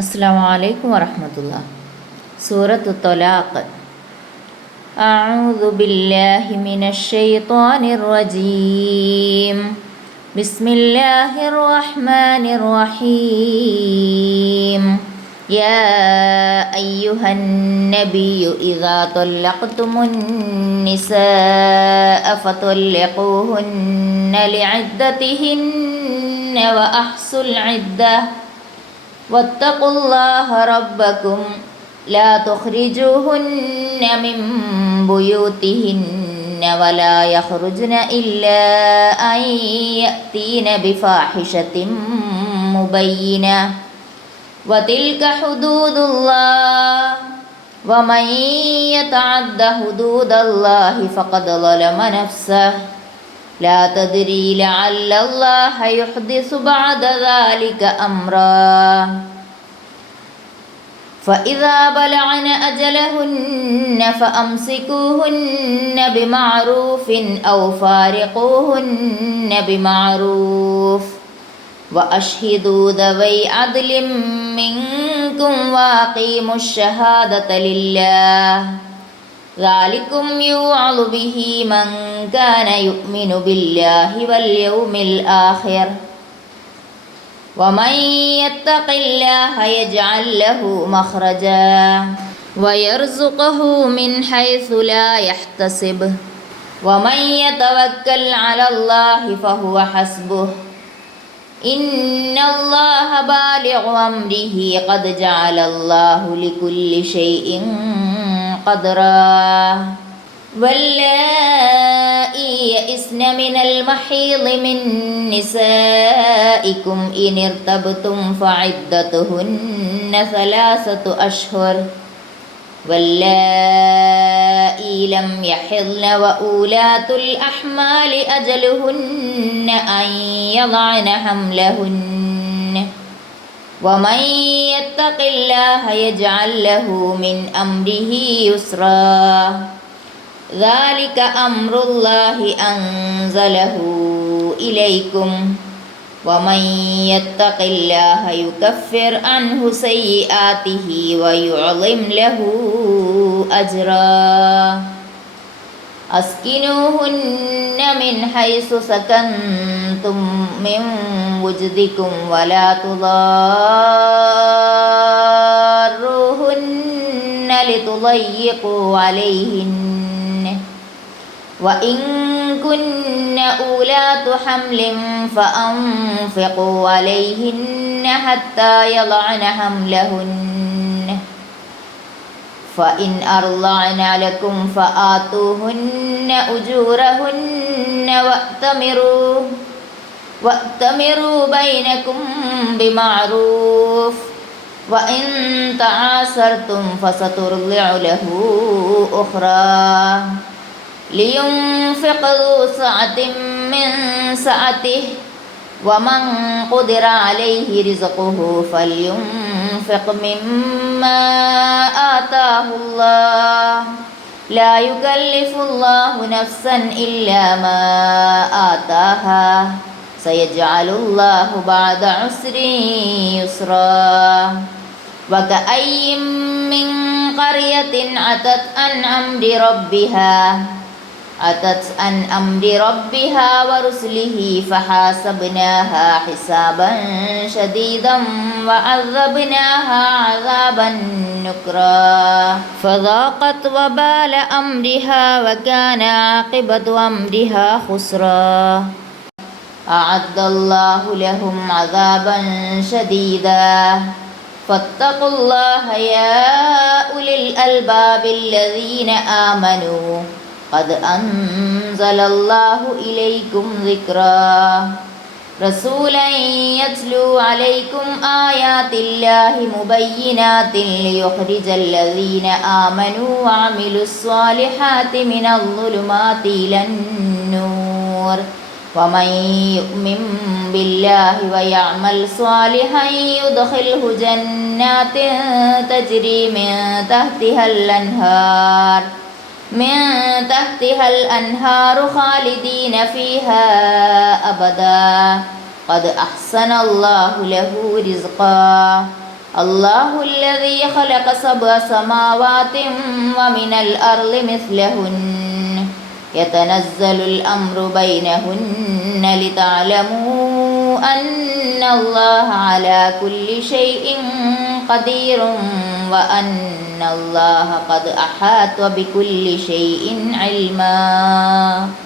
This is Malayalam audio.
അസ്സലാമു അലൈക്കും വറഹ്മത്തുള്ളാഹി. സൂറത്തു ത്വലാഖ്. അഊദു ബില്ലാഹി മിനശ് ശൈത്വാനിർ റജീം. ബിസ്മില്ലാഹിർ റഹ്മാനിർ റഹീം. യാ അയ്യുഹൻ നബിയ്യു ഇദാ ത്വല്ലഖ്തുമുൻ നിസാഅ ഫത്വല്ലിഖൂഹുന്ന ലിഇദ്ദതിഹിന്ന വഅഹ്സുൽ ഇദ്ദഹ വത്തഖുല്ലാഹ റബ്ബക്കും ലാ തുഖ്രിജൂഹുന്ന മിൻ ബുയൂതിഹിന്ന വലാ യഖ്റുജ്ന ഇല്ലാ അൻ യഅ്തീന ബിഫാഹിശത്തിൻ മുബയ്യിന വതിൽക ഹുദൂദുല്ലാഹ് വമൻ യതഅദ്ദ ഹുദൂദല്ലാഹി ഫഖദ് ളലമ നഫ്സഹു ലാ തദ്രീ ലഅല്ലല്ലാഹ യുഹ്ദിസു ബഅദ ദാലിക അംറാ ഫഇദാ ബലഅന അജലഹുന്ന ഫഅംസികൂഹുന്ന ബിമഅറൂഫിൻ ഔ ഫാരിഖൂഹുന്ന ബിമഅറൂഫ് വഅശ്ഹിദൂ ദവൈ അദ്ലിൻ മിൻകും വഅഖീമുശ് ശഹാദത ലില്ലാഹ് ذلكم يوعظ به من كان يؤمن بالله واليوم الآخر ومن يتق الله يجعل له مخرجا ويرزقه من حيث لا يحتسب ومن يتوكل على الله فهو حسبه إن الله بالغ أمره قد جعل الله لكل شيء قدرا واللائي يئسن من المحيض من نسائكم إن ارتبتم فعدتهن 3 أشهر واللائي لم يحضن وأولاة الأحمال أجلهن أن يضعن حملهن ومن يتق الله يجعل له من أمره يسرا ذلك أمر الله أنزله إليكم ومن يتق الله يكفر عنه سيئاته ويعظم له أجرا أسكنوهن من حيث سكنتم من وجدكم ولا تضاروهن لتضيقوا عليهن وإن كن أولاة حمل فأنفقوا عليهن حتى يضعن حملهن فإن أرضعن لكم فآتوهن أجورهن وأتمروا بينكم بمعروف وإن تعاسرتم فسترضع له أخرى لينفق ذو سعة من سعته ومن قدر عليه رزقه فلينفق مما آتاه الله لا يكلف الله نفسا إلا ما آتاها سيجعل الله بعد عسر يسرا وكأي من قرية عتت عن أمر ربها ورسله فحاسبناها حسابا شديدا وعذبناها عذابا نكرا فذاقت وبال أمرها وكان عاقبة أمرها خسرا أعد الله لهم عذابا شديدا فاتقوا الله يا أولي الألباب الذين آمنوا قد أنزل الله إليكم ذكرا رسولا يتلو عليكم آيات الله مبينات ليخرج الذين آمنوا وعملوا الصالحات من الظلمات إلى النور ومن يؤمن بالله ويعمل صالحا يدخله جنات تجري من تحتها الأنهار خالدين فيها أبدا قد أحسن الله له رزقا الله الذي خلق 7 سماوات ومن الأرض مثلهن يتنزل الأمر بينهن لتعلموا أن الله على كل شيء قدير وأن الله قد أحاط بكل شيء علما.